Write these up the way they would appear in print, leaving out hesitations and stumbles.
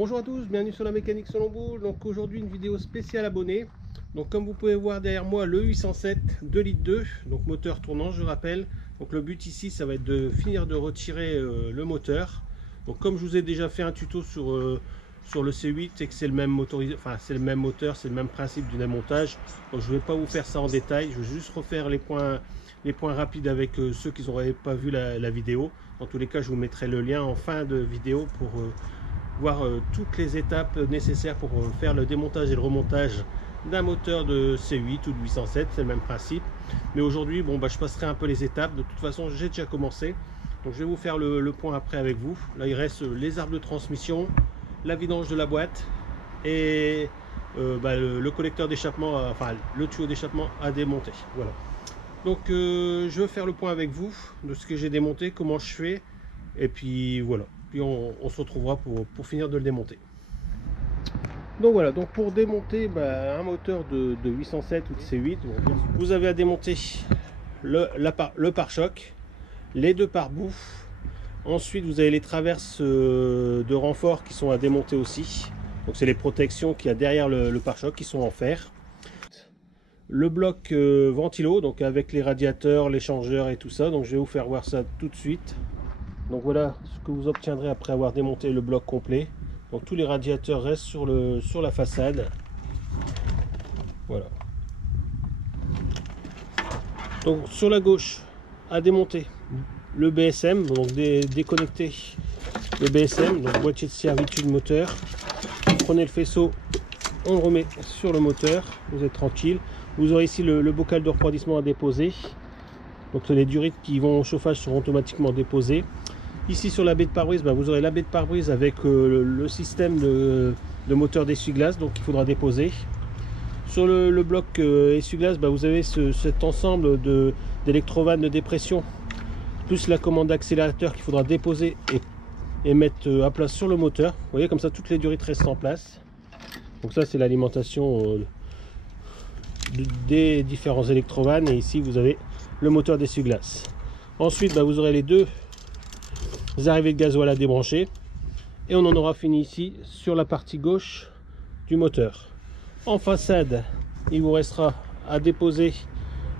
Bonjour à tous, bienvenue sur la mécanique selon boule. Donc aujourd'hui une vidéo spéciale abonné. Donc comme vous pouvez voir derrière moi le 807 2,2 litres, donc moteur tournant je rappelle. Donc le but ici ça va être de finir de retirer le moteur. Donc comme je vous ai déjà fait un tuto sur le C8 et que c'est le même motorisé, enfin c'est le même moteur, c'est le même principe du démontage. Donc je ne vais pas vous faire ça en détail, je vais juste refaire les points rapides avec ceux qui n'auraient pas vu la vidéo. Dans tous les cas je vous mettrai le lien en fin de vidéo pour voir toutes les étapes nécessaires pour faire le démontage et le remontage d'un moteur de C8 ou de 807, c'est le même principe. Mais aujourd'hui, bon, je passerai un peu les étapes. De toute façon, j'ai déjà commencé. Donc je vais vous faire le point après avec vous. Là, il reste les arbres de transmission, la vidange de la boîte et le collecteur d'échappement, enfin le tuyau d'échappement à démonter. Voilà. Donc je vais faire le point avec vous de ce que j'ai démonté, comment je fais. Et puis voilà. Puis on se retrouvera pour finir de le démonter. Donc voilà, donc pour démonter un moteur de 807 ou de C8, vous avez à démonter le pare-choc, les deux pare-boues. Ensuite vous avez les traverses de renfort qui sont à démonter aussi. Donc c'est les protections qu'il y a derrière le pare-choc qui sont en fer. Le bloc ventilo, donc avec les radiateurs, l'échangeur et tout ça. Donc je vais vous faire voir ça tout de suite. Donc voilà ce que vous obtiendrez après avoir démonté le bloc complet. Donc tous les radiateurs restent sur la façade. Voilà. Donc sur la gauche, à démonter le BSM, donc déconnecter le BSM, donc boîtier de servitude moteur. Prenez le faisceau, on le remet sur le moteur, vous êtes tranquille. Vous aurez ici le bocal de refroidissement à déposer. Donc les durites qui vont au chauffage seront automatiquement déposées. Ici sur la baie de pare-brise, vous aurez la baie de pare-brise avec le système de moteur d'essuie-glace, donc il faudra déposer. Sur le bloc essuie-glace, vous avez cet ensemble d'électrovannes de dépression, plus la commande d'accélérateur qu'il faudra déposer et mettre à place sur le moteur. Vous voyez, comme ça toutes les durites restent en place. Donc ça c'est l'alimentation des différents électrovannes, et ici vous avez le moteur d'essuie-glace. Ensuite vous aurez les deux arrivées de gasoil à débrancher et on en aura fini ici sur la partie gauche du moteur. En façade il vous restera à déposer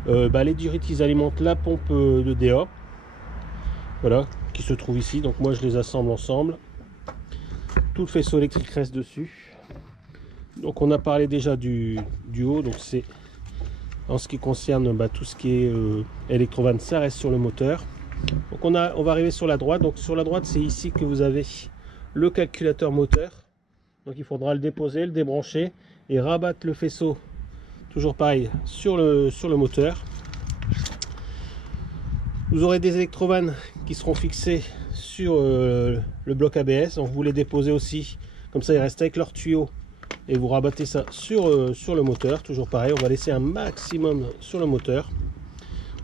les durites qui alimentent la pompe de DA, voilà, qui se trouve ici. Donc moi je les assemble ensemble, tout le faisceau électrique reste dessus. Donc on a parlé déjà du haut, donc c'est en ce qui concerne tout ce qui est électrovanne, ça reste sur le moteur. Donc on va arriver sur la droite. Donc sur la droite c'est ici que vous avez le calculateur moteur. Donc il faudra le déposer, le débrancher et rabattre le faisceau, toujours pareil, sur le moteur. Vous aurez des électrovannes qui seront fixées sur le bloc ABS. Donc vous les déposez aussi, comme ça ils restent avec leur tuyau et vous rabattez ça sur le moteur, toujours pareil. On va laisser un maximum sur le moteur.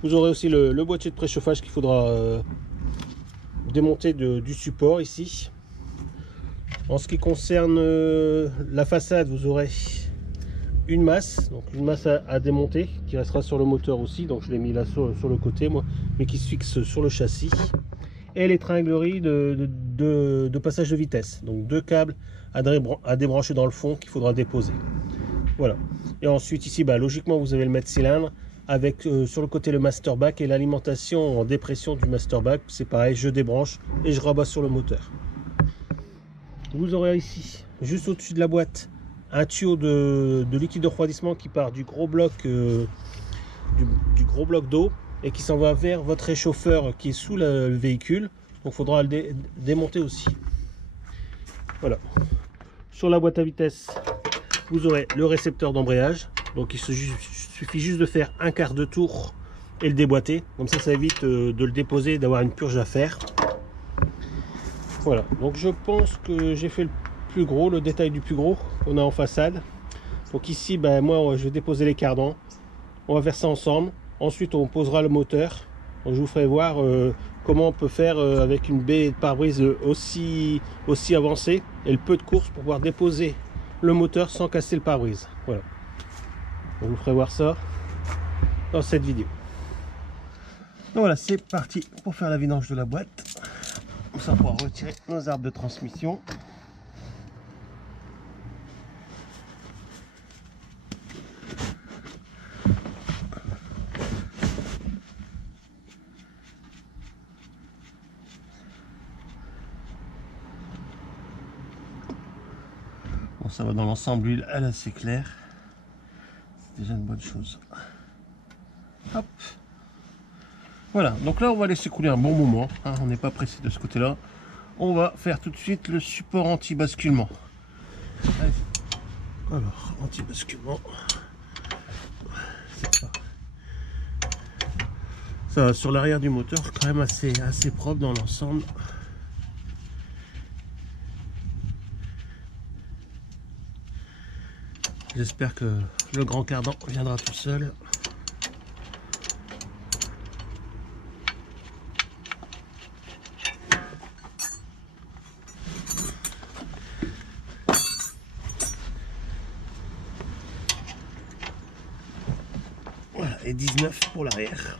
Vous aurez aussi le boîtier de préchauffage qu'il faudra démonter du support ici. En ce qui concerne la façade, vous aurez une masse, donc une masse à démonter qui restera sur le moteur aussi. Donc je l'ai mis là sur le côté moi, mais qui se fixe sur le châssis. Et les tringleries de passage de vitesse. Donc deux câbles à débrancher dans le fond qu'il faudra déposer. Voilà. Et ensuite ici, logiquement vous avez le mètre cylindre avec sur le côté le master back et l'alimentation en dépression du master back. C'est pareil, je débranche et je rabats sur le moteur. Vous aurez ici, juste au-dessus de la boîte, un tuyau de liquide de refroidissement qui part du gros bloc du gros bloc d'eau et qui s'en va vers votre réchauffeur qui est sous le véhicule. Donc il faudra le démonter aussi. Voilà. Sur la boîte à vitesse, vous aurez le récepteur d'embrayage. Donc il suffit juste de faire un quart de tour et le déboîter. Comme ça évite de le déposer, d'avoir une purge à faire. Voilà, donc je pense que j'ai fait le plus gros, le détail du plus gros qu'on a en façade. Donc ici, moi je vais déposer les cardans. On va faire ça ensemble. Ensuite on posera le moteur. Donc, je vous ferai voir comment on peut faire avec une baie de pare-brise aussi avancée et le peu de course pour pouvoir déposer le moteur sans casser le pare-brise. Voilà. Je vous ferai voir ça dans cette vidéo. Donc voilà, c'est parti pour faire la vidange de la boîte. Comme ça, on pourra retirer nos arbres de transmission. ça va dans l'ensemble, l'huile elle est assez claire. C'est déjà une bonne chose. Hop. Voilà, donc là on va laisser couler un bon moment, hein, on n'est pas pressé de ce côté là. On va faire tout de suite le support anti-basculement. Alors, anti-basculement, ça sur l'arrière du moteur quand même assez propre dans l'ensemble. J'espère que le grand cardan viendra tout seul. Voilà, et 19 pour l'arrière.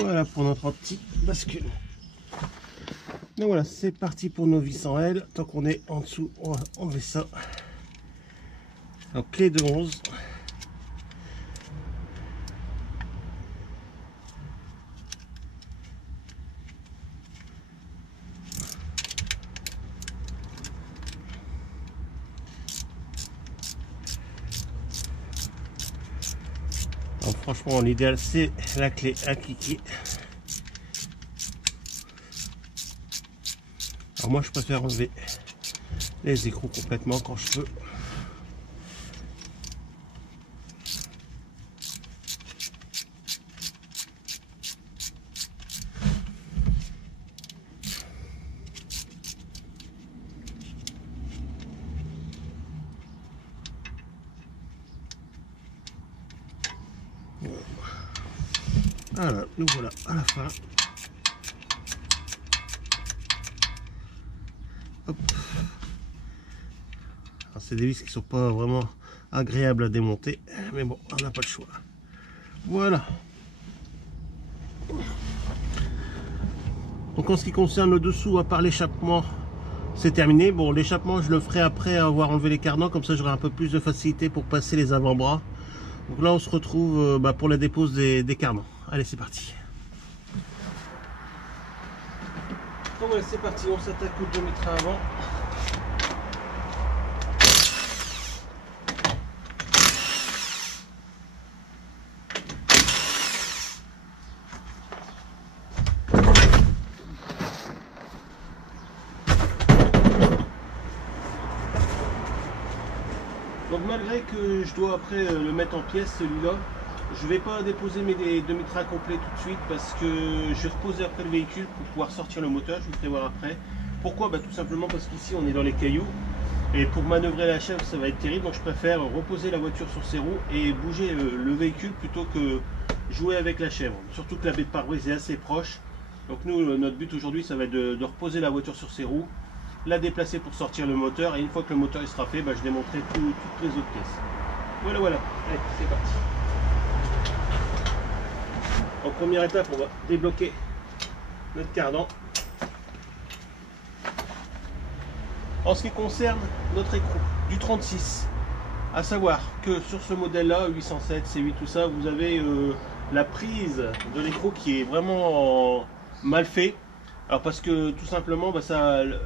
Voilà pour notre anti-basculement. Donc voilà, c'est parti pour nos vis en L. Tant qu'on est en dessous, on va enlever ça. Donc clé de 11. Donc franchement, l'idéal c'est la clé à cliquer. Alors moi je préfère enlever les écrous complètement quand je peux. Voilà, nous voilà à la fin. C'est des vis qui sont pas vraiment agréables à démonter, mais bon, on n'a pas le choix. Voilà. Donc en ce qui concerne le dessous, à part l'échappement, c'est terminé. Bon, l'échappement, je le ferai après avoir enlevé les cardans, comme ça j'aurai un peu plus de facilité pour passer les avant-bras. Donc là, on se retrouve pour la dépose des cardans. Allez, c'est parti. Donc voilà, c'est parti, on s'attaque au demi-train avant. Donc malgré que je dois après le mettre en pièces celui-là, je ne vais pas déposer mes demi-trains complets tout de suite parce que je vais reposer après le véhicule pour pouvoir sortir le moteur, je vous ferai voir après. Pourquoi? Tout simplement parce qu'ici on est dans les cailloux et pour manœuvrer la chèvre ça va être terrible, donc je préfère reposer la voiture sur ses roues et bouger le véhicule plutôt que jouer avec la chèvre. Surtout que la baie de pare-brise est assez proche, donc nous notre but aujourd'hui ça va être de reposer la voiture sur ses roues, la déplacer pour sortir le moteur et une fois que le moteur il sera fait, je démonterai toutes les autres pièces. Voilà, allez c'est parti. En première étape, on va débloquer notre cardan. En ce qui concerne notre écrou du 36, à savoir que sur ce modèle là 807 C8 tout ça, vous avez la prise de l'écrou qui est vraiment mal fait. Alors parce que tout simplement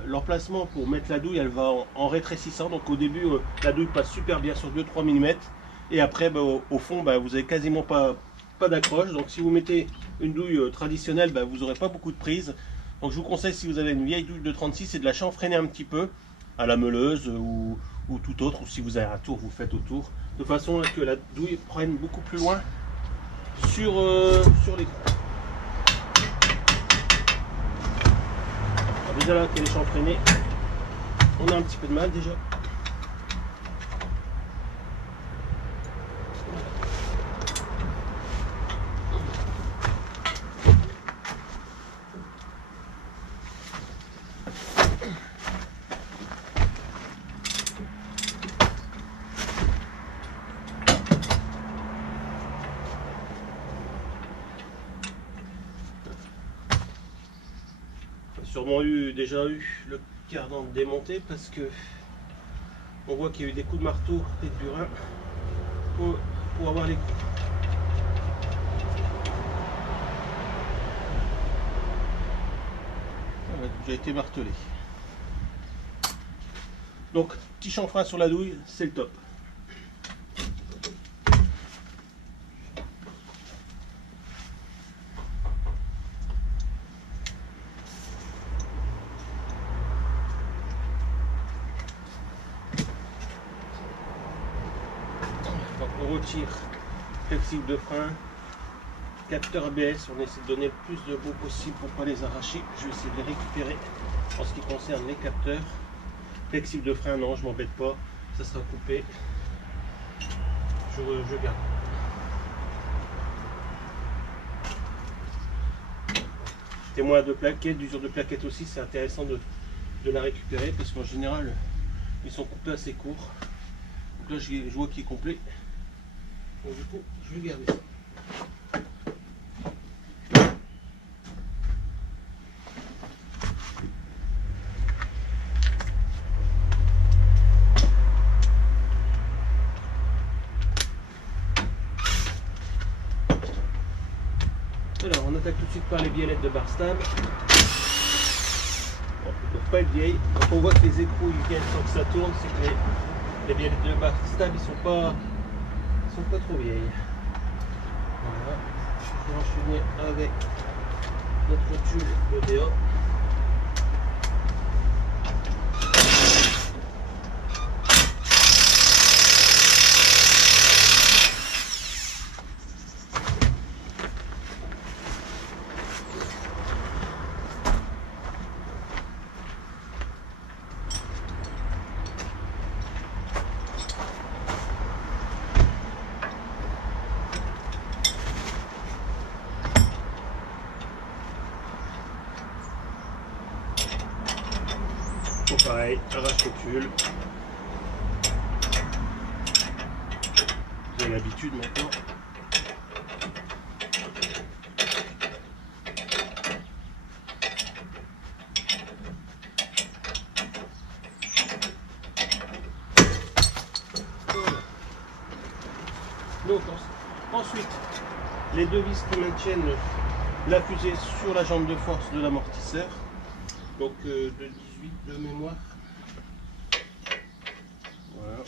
l'emplacement pour mettre la douille elle va en rétrécissant, donc au début la douille passe super bien sur 2-3 mm et après au fond vous avez quasiment pas d'accroche. Donc si vous mettez une douille traditionnelle vous n'aurez pas beaucoup de prise. Donc je vous conseille, si vous avez une vieille douille de 36, c'est de la chanfreiner un petit peu à la meuleuse ou tout autre, ou si vous avez un tour vous faites au tour, de façon à ce que la douille prenne beaucoup plus loin sur l'écrou. Déjà là qu'elle est chanfreinée, on a un petit peu de mal déjà. Sûrement déjà eu le cardan démonté parce que On voit qu'il y a eu des coups de marteau et de burin pour avoir les coups. J'ai été martelé. Donc, petit chanfrein sur la douille, c'est le top. Donc, on retire flexible de frein, capteur ABS, on essaie de donner le plus de bout possible pour ne pas les arracher. Je vais essayer de les récupérer en ce qui concerne les capteurs. Flexible de frein, non, je m'embête pas, ça sera coupé. Je garde. Témoin de plaquettes, d'usure de plaquettes aussi, c'est intéressant de la récupérer parce qu'en général ils sont coupés assez courts. Donc là je vois qu'il est complet. Donc du coup je vais garder ça. Alors on attaque tout de suite par les biellettes de barre stable. Bon, elles ne peuvent pas être vieilles. Quand on voit que les écrous ils viennent sans que ça tourne, c'est que les biellettes de barre stable ils sont pas trop vieilles. Voilà. Je vais enchaîner avec notre tube Bodea. Pareil, arrache le tulle. Vous avez l'habitude maintenant. Voilà. Donc ensuite, les deux vis qui maintiennent la fusée sur la jambe de force de l'amortisseur. Donc de 18 de mémoire. Voilà.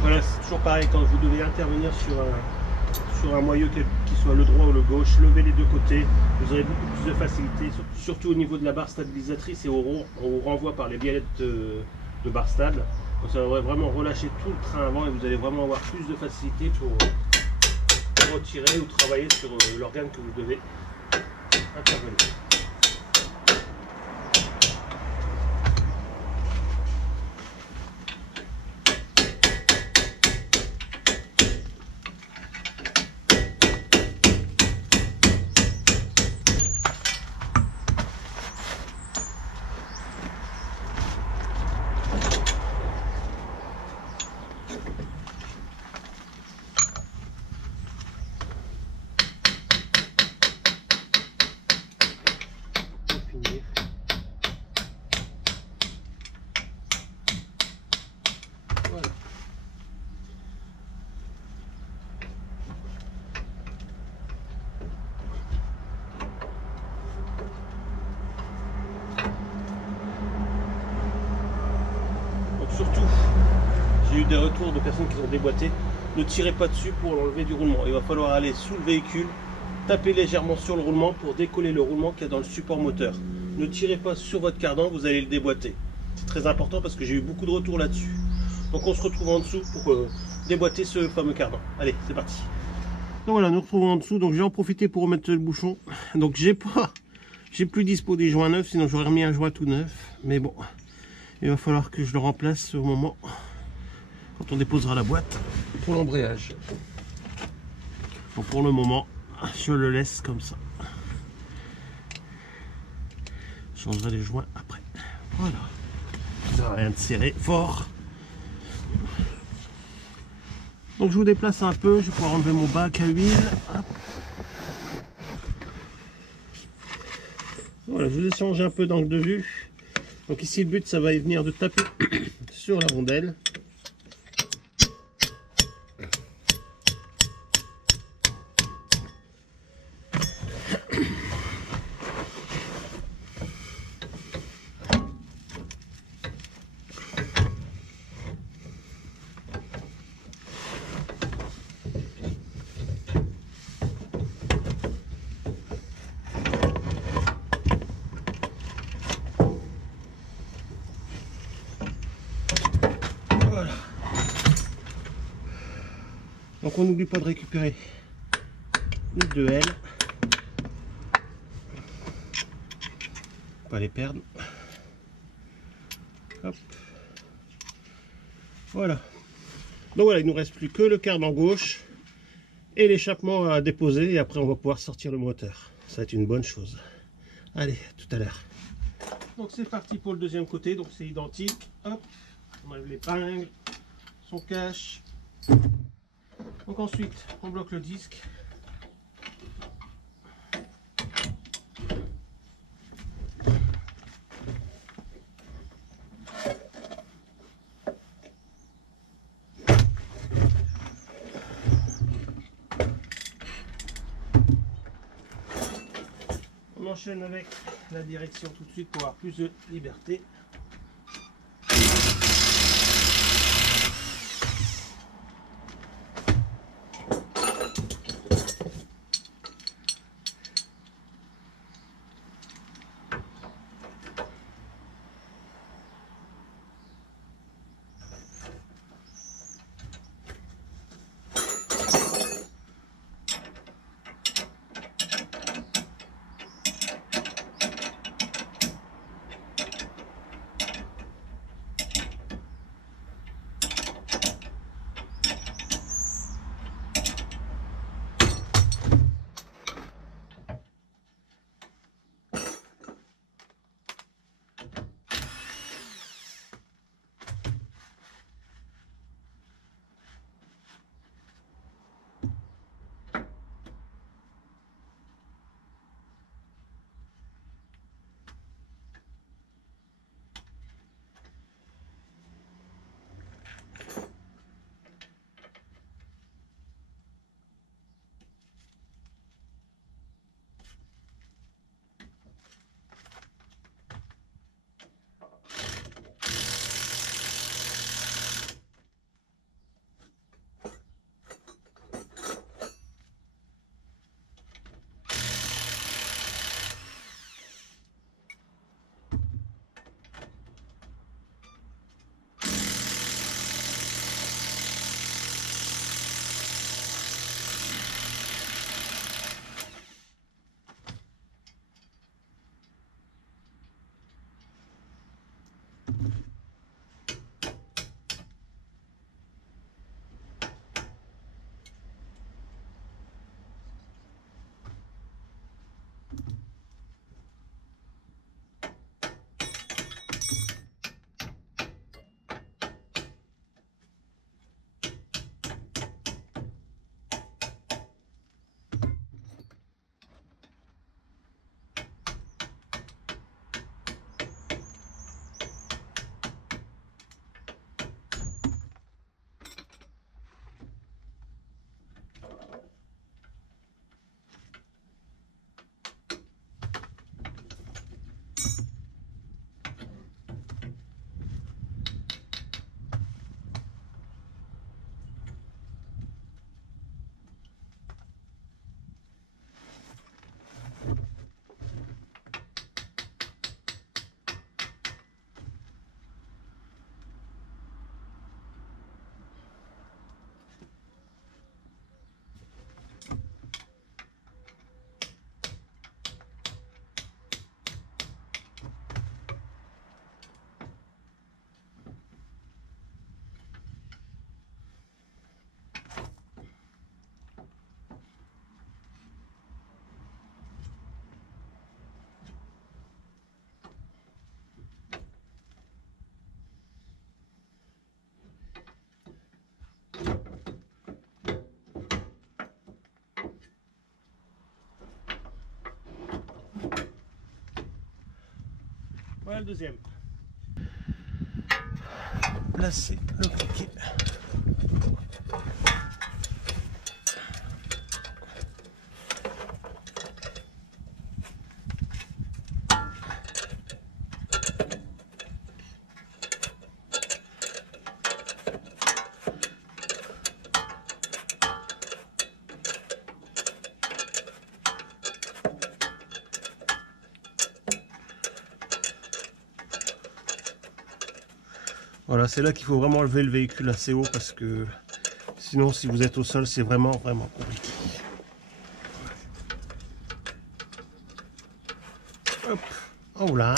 Voilà, c'est toujours pareil quand vous devez intervenir sur un moyeu qui soit le droit ou le gauche, levez les deux côtés, vous aurez beaucoup plus de facilité, surtout au niveau de la barre stabilisatrice et on renvoie par les biellettes de barre stable. Donc ça devrait vraiment relâcher tout le train avant et vous allez vraiment avoir plus de facilité pour retirer ou travailler sur l'organe que vous devez intervenir. Voilà. Donc surtout, j'ai eu des retours de personnes qui ont déboîté. Ne tirez pas dessus pour l'enlever du roulement. Il va falloir aller sous le véhicule, taper légèrement sur le roulement pour décoller le roulement qu'il y a dans le support moteur. Ne tirez pas sur votre cardan, vous allez le déboîter. C'est très important parce que j'ai eu beaucoup de retours là-dessus. Donc on se retrouve en dessous pour déboîter ce fameux cardan. Allez, c'est parti. Donc voilà, nous retrouvons en dessous. Donc j'ai en profité pour remettre le bouchon. Donc j'ai J'ai plus dispo des joints neufs, sinon j'aurais remis un joint tout neuf. Mais bon, il va falloir que je le remplace au moment quand on déposera la boîte pour l'embrayage. Donc pour le moment, je le laisse comme ça. Je changerai les joints après. Voilà. Ça sert à rien de serrer fort. Donc je vous déplace un peu, je vais pouvoir enlever mon bac à huile. Hop. Voilà, je vous ai changé un peu d'angle de vue. Donc ici le but ça va y venir de taper sur la rondelle. Voilà. Donc on n'oublie pas de récupérer les deux ailes. Pas les perdre. Hop. Voilà. Donc voilà, il nous reste plus que le cardan gauche et l'échappement à déposer et après on va pouvoir sortir le moteur. Ça va être une bonne chose. Allez, à tout à l'heure. Donc c'est parti pour le deuxième côté, donc c'est identique. Hop, on enlève l'épingle, son cache. Donc ensuite on bloque le disque. On enchaîne avec la direction tout de suite pour avoir plus de liberté. Voilà le deuxième. Placer le cliquet. Voilà, c'est là qu'il faut vraiment lever le véhicule assez haut parce que sinon, si vous êtes au sol, c'est vraiment compliqué. Hop, oh là.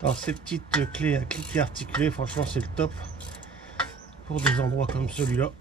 Alors ces petites clés à cliquer articulées, franchement c'est le top pour des endroits comme celui-là.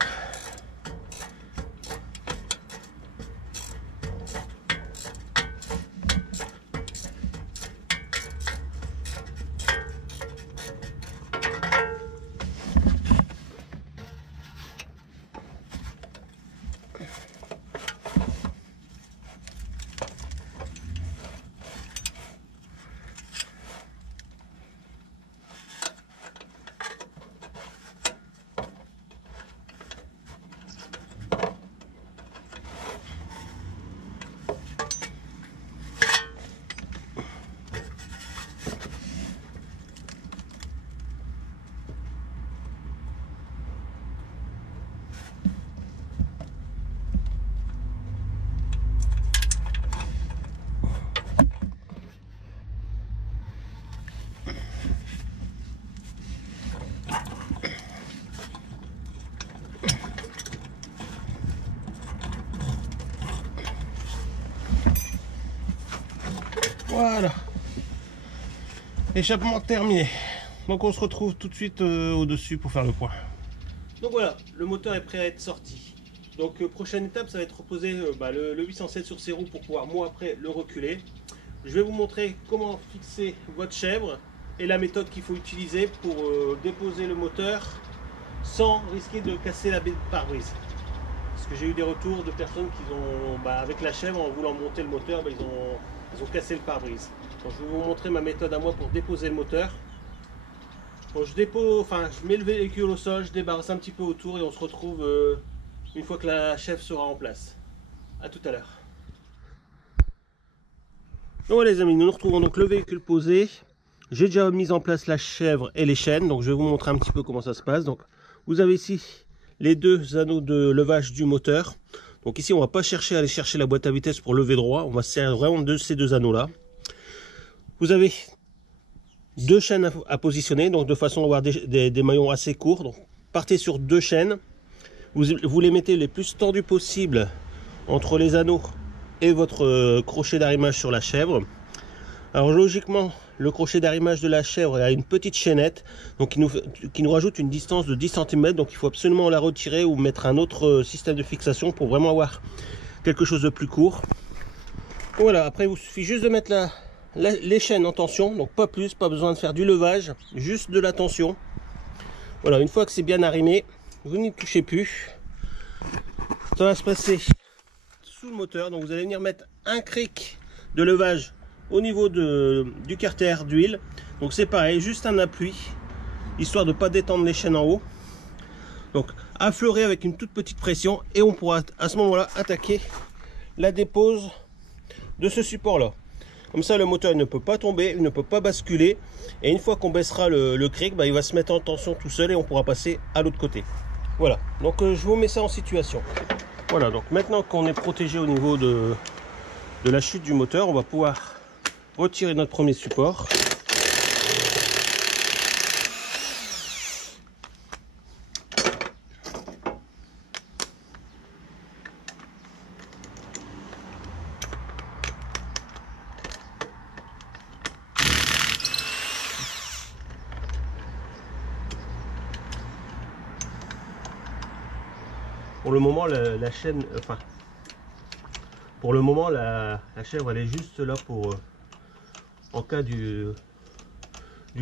Voilà, échappement terminé. Donc on se retrouve tout de suite au-dessus pour faire le point. Donc voilà, le moteur est prêt à être sorti. Donc prochaine étape, ça va être reposer le 807 sur ses roues pour pouvoir moi après le reculer. Je vais vous montrer comment fixer votre chèvre et la méthode qu'il faut utiliser pour déposer le moteur sans risquer de casser la baie de pare-brise. Parce que j'ai eu des retours de personnes qui ont, avec la chèvre, en voulant monter le moteur, ils ont cassé le pare-brise. Donc je vais vous montrer ma méthode à moi pour déposer le moteur. Bon, je mets le véhicule au sol, je débarrasse un petit peu autour et on se retrouve une fois que la chèvre sera en place. A tout à l'heure. Donc voilà les amis, nous nous retrouvons donc le véhicule posé. J'ai déjà mis en place la chèvre et les chaînes, donc je vais vous montrer un petit peu comment ça se passe. Donc vous avez ici les deux anneaux de levage du moteur. Donc ici on va pas chercher à aller chercher la boîte à vitesse pour lever droit, on va se servir vraiment de ces deux anneaux là. Vous avez deux chaînes à positionner, donc de façon à avoir des maillons assez courts. Donc partez sur deux chaînes, vous les mettez les plus tendus possible entre les anneaux et votre crochet d'arrimage sur la chèvre. Alors logiquement, le crochet d'arrimage de la chèvre a une petite chaînette, donc qui nous rajoute une distance de 10 cm, donc il faut absolument la retirer ou mettre un autre système de fixation pour vraiment avoir quelque chose de plus court. Voilà, après il vous suffit juste de mettre les chaînes en tension, donc pas plus, pas besoin de faire du levage, juste de la tension. Voilà, une fois que c'est bien arrimé, vous n'y touchez plus. Ça va se passer sous le moteur, donc vous allez venir mettre un cric de levage au niveau du carter d'huile. Donc c'est pareil, juste un appui, histoire de ne pas détendre les chaînes en haut. Donc affleurer avec une toute petite pression et on pourra à ce moment-là attaquer la dépose de ce support-là. Comme ça le moteur il ne peut pas tomber, il ne peut pas basculer. Et une fois qu'on baissera le cric, il va se mettre en tension tout seul et on pourra passer à l'autre côté. Voilà, donc je vous mets ça en situation. Voilà, donc maintenant qu'on est protégé au niveau de la chute du moteur, on va pouvoir retirer notre premier support. pour le moment la chaîne, enfin pour le moment la chèvre elle est juste là pour en cas du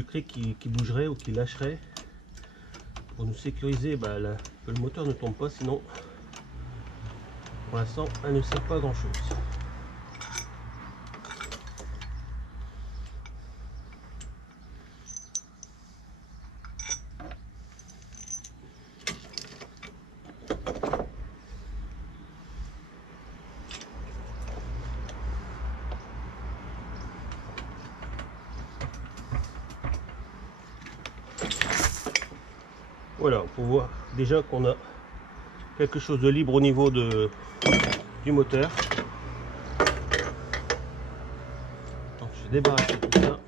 cric qui bougerait ou qui lâcherait, pour nous sécuriser que le moteur ne tombe pas, sinon pour l'instant elle ne sert pas à grand chose. Voilà, on peut voir déjà qu'on a quelque chose de libre au niveau du moteur. Donc je vais débarrasser tout ça.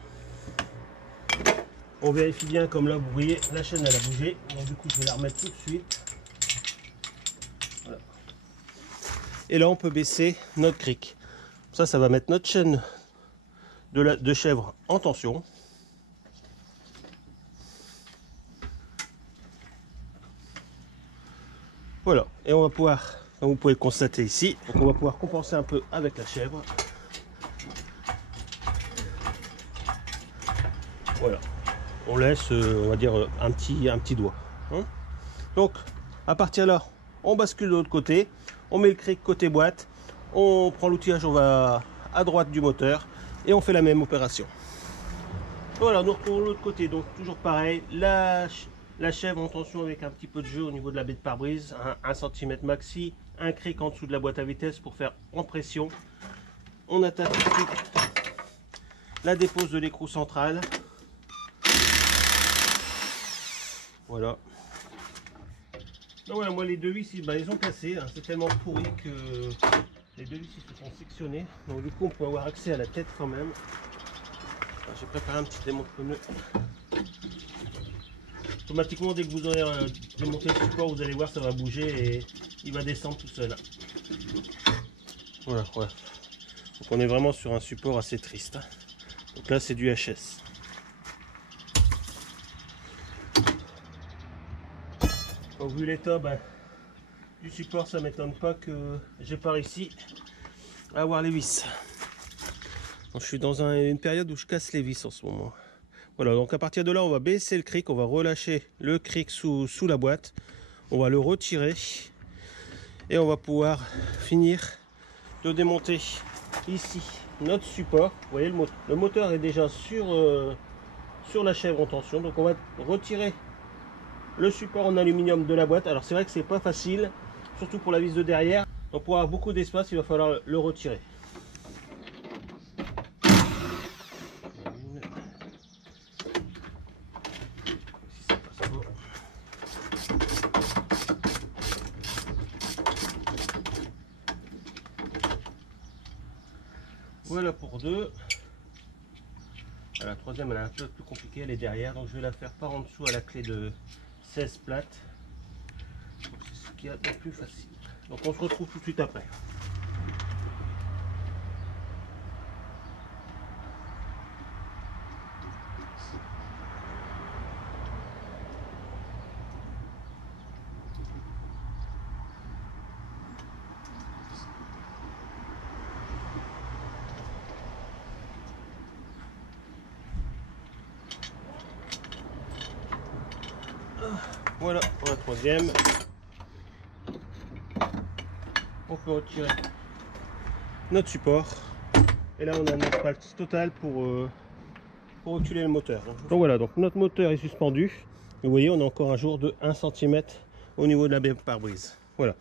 On vérifie bien, comme là vous voyez la chaîne elle a bougé, donc du coup je vais la remettre tout de suite. Voilà. Et là on peut baisser notre cric. Ça va mettre notre chaîne de chèvre en tension. Voilà, et on va pouvoir, comme vous pouvez le constater ici, donc on va pouvoir compenser un peu avec la chèvre. Voilà, on laisse, on va dire, un petit doigt. Hein. Donc, à partir de là, on bascule de l'autre côté, on met le cric côté boîte, on prend l'outillage, on va à droite du moteur, et on fait la même opération. Voilà, nous retrouvons l'autre côté, donc toujours pareil, la chèvre en tension avec un petit peu de jeu au niveau de la baie de pare-brise, 1 cm maxi, un cric en dessous de la boîte à vitesse pour faire en pression. On attaque tout de suite la dépose de l'écrou central. Voilà. Donc voilà, moi les deux vis ils ont cassé, hein. C'est tellement pourri que les deux vis se sont sectionnés. Donc du coup on peut avoir accès à la tête quand même. J'ai préparé un petit démonte-pneu. Automatiquement, dès que vous aurez démonté le support, vous allez voir, ça va bouger et il va descendre tout seul. Voilà, voilà. Donc on est vraiment sur un support assez triste. Donc là, c'est du HS. Donc vu l'état du support, ça m'étonne pas que j'ai pas réussi à avoir les vis. Donc, je suis dans une période où je casse les vis en ce moment. Voilà, donc à partir de là, on va baisser le cric, on va relâcher le cric sous la boîte, on va le retirer et on va pouvoir finir de démonter ici notre support. Vous voyez, le moteur est déjà sur la chèvre en tension, donc on va retirer le support en aluminium de la boîte. Alors c'est vrai que c'est pas facile, surtout pour la vis de derrière, donc pour avoir beaucoup d'espace, il va falloir le retirer. Voilà pour deux. La troisième elle est un peu plus compliquée, elle est derrière, donc je vais la faire par en dessous à la clé de 16 plates. C'est ce qu'il y a de plus facile. Donc on se retrouve tout de suite après. Voilà pour la troisième. On peut retirer notre support. Et là on a un espace total pour reculer le moteur. Donc voilà, donc notre moteur est suspendu. Vous voyez, on a encore un jour de 1 cm au niveau de la baie pare-brise. Voilà.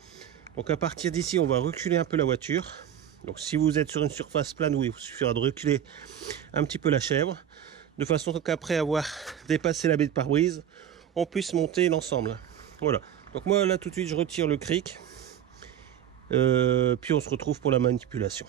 Donc à partir d'ici, on va reculer un peu la voiture. Donc si vous êtes sur une surface plane, oui, il vous suffira de reculer un petit peu la chèvre, de façon qu'après avoir dépassé la baie de pare-brise, on puisse monter l'ensemble. Voilà. Donc moi là tout de suite je retire le cric. Puis on se retrouve pour la manipulation.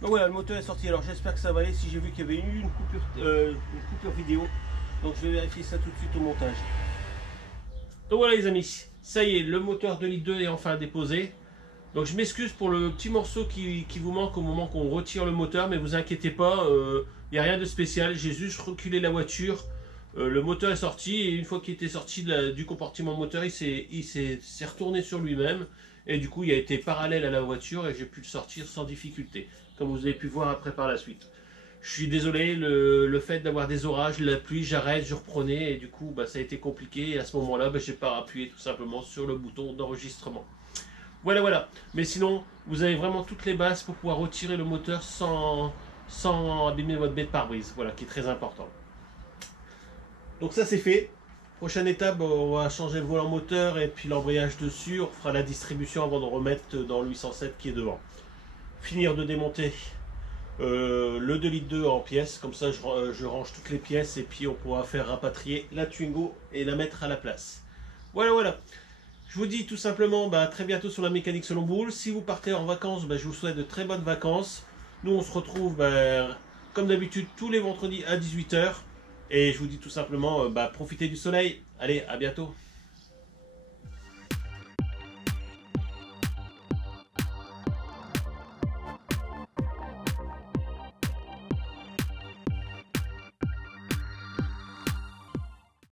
Donc voilà, le moteur est sorti. Alors j'espère que ça va aller. Si j'ai vu qu'il y avait eu une coupure vidéo, donc je vais vérifier ça tout de suite au montage. Donc voilà les amis, ça y est, le moteur 2,2 litres est enfin déposé. Donc je m'excuse pour le petit morceau qui vous manque au moment qu'on retire le moteur, mais vous inquiétez pas, il n'y a rien de spécial. J'ai juste reculé la voiture, le moteur est sorti et une fois qu'il était sorti du compartiment moteur, il s'est retourné sur lui-même et du coup il a été parallèle à la voiture et j'ai pu le sortir sans difficulté, comme vous avez pu voir après par la suite. Je suis désolé, le fait d'avoir des orages, la pluie, j'arrête, je reprenais et du coup bah, ça a été compliqué et à ce moment-là, bah, j'ai pas appuyé tout simplement sur le bouton d'enregistrement. Voilà, voilà. Mais sinon, vous avez vraiment toutes les bases pour pouvoir retirer le moteur sans abîmer votre baie de pare-brise. Voilà, qui est très important. Donc ça c'est fait. Prochaine étape, on va changer le volant moteur et puis l'embrayage dessus. On fera la distribution avant de remettre dans le 807 qui est devant. Finir de démonter le 2,2 litres en pièces. Comme ça, je range toutes les pièces et puis on pourra faire rapatrier la Twingo et la mettre à la place. Voilà, voilà. Je vous dis tout simplement à très bientôt sur la mécanique selon boule. Si vous partez en vacances, je vous souhaite de très bonnes vacances. Nous, on se retrouve comme d'habitude tous les vendredis à 18 h. Et je vous dis tout simplement, profitez du soleil. Allez, à bientôt.